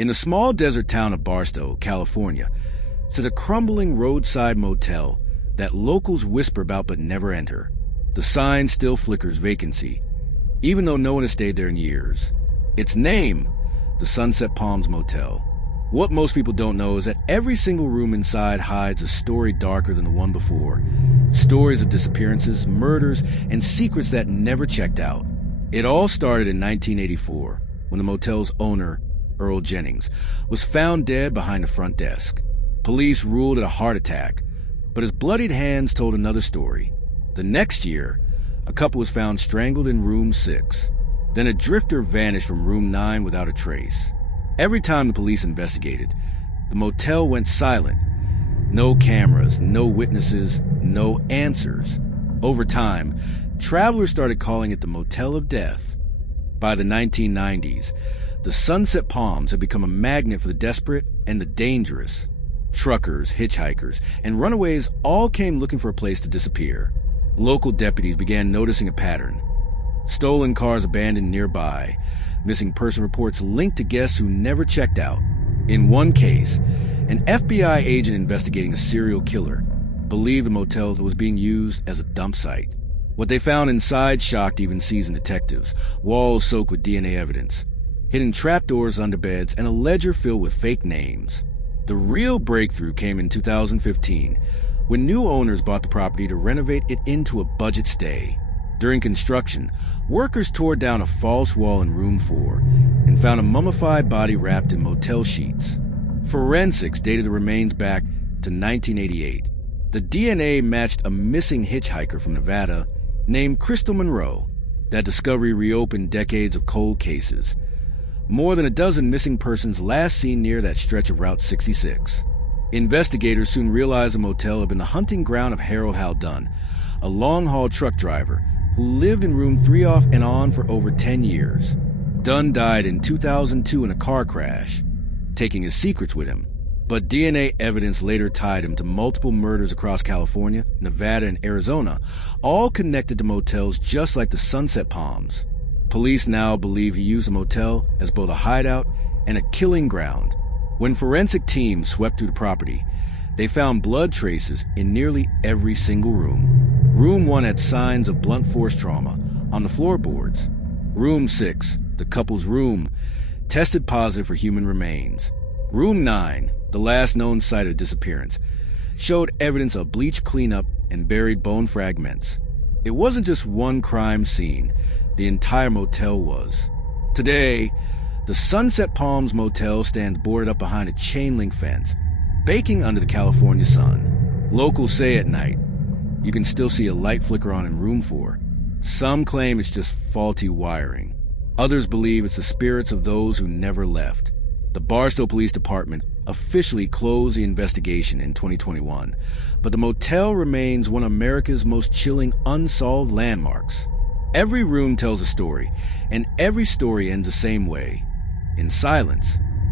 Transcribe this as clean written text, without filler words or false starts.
In the small desert town of Barstow, California, sits a crumbling roadside motel that locals whisper about but never enter. The sign still flickers vacancy, even though no one has stayed there in years. Its name, the Sunset Palms Motel. What most people don't know is that every single room inside hides a story darker than the one before. Stories of disappearances, murders, and secrets that never checked out. It all started in 1984, when the motel's owner, Earl Jennings, was found dead behind the front desk. Police ruled it a heart attack, but his bloodied hands told another story. The next year, a couple was found strangled in room 6. Then a drifter vanished from room 9 without a trace. Every time the police investigated, the motel went silent. No cameras, no witnesses, no answers. Over time, travelers started calling it the Motel of Death. By the 1990s, the Sunset Palms had become a magnet for the desperate and the dangerous. Truckers, hitchhikers, and runaways all came looking for a place to disappear. Local deputies began noticing a pattern. Stolen cars abandoned nearby, missing person reports linked to guests who never checked out. In one case, an FBI agent investigating a serial killer believed the motel was being used as a dump site. What they found inside shocked even seasoned detectives. Walls soaked with DNA evidence, hidden trapdoors under beds, and a ledger filled with fake names. The real breakthrough came in 2015, when new owners bought the property to renovate it into a budget stay. During construction, workers tore down a false wall in room 4 and found a mummified body wrapped in motel sheets. Forensics dated the remains back to 1988. The DNA matched a missing hitchhiker from Nevada named Crystal Monroe. That discovery reopened decades of cold cases. More than a dozen missing persons last seen near that stretch of Route 66. Investigators soon realized the motel had been the hunting ground of Harold Hal Dunn, a long-haul truck driver who lived in room 3 off and on for over 10 years. Dunn died in 2002 in a car crash, taking his secrets with him. But DNA evidence later tied him to multiple murders across California, Nevada, and Arizona, all connected to motels just like the Sunset Palms. Police now believe he used the motel as both a hideout and a killing ground. When forensic teams swept through the property, they found blood traces in nearly every single room. Room 1 had signs of blunt force trauma on the floorboards. Room 6, the couple's room, tested positive for human remains. Room 9, the last known site of disappearance, showed evidence of bleach cleanup and buried bone fragments. It wasn't just one crime scene, the entire motel was. Today, the Sunset Palms Motel stands boarded up behind a chain-link fence, baking under the California sun. Locals say at night, you can still see a light flicker on in room 4. Some claim it's just faulty wiring. Others believe it's the spirits of those who never left. The Barstow Police Department officially closed the investigation in 2021, but the motel remains one of America's most chilling unsolved landmarks. Every room tells a story, and every story ends the same way, in silence.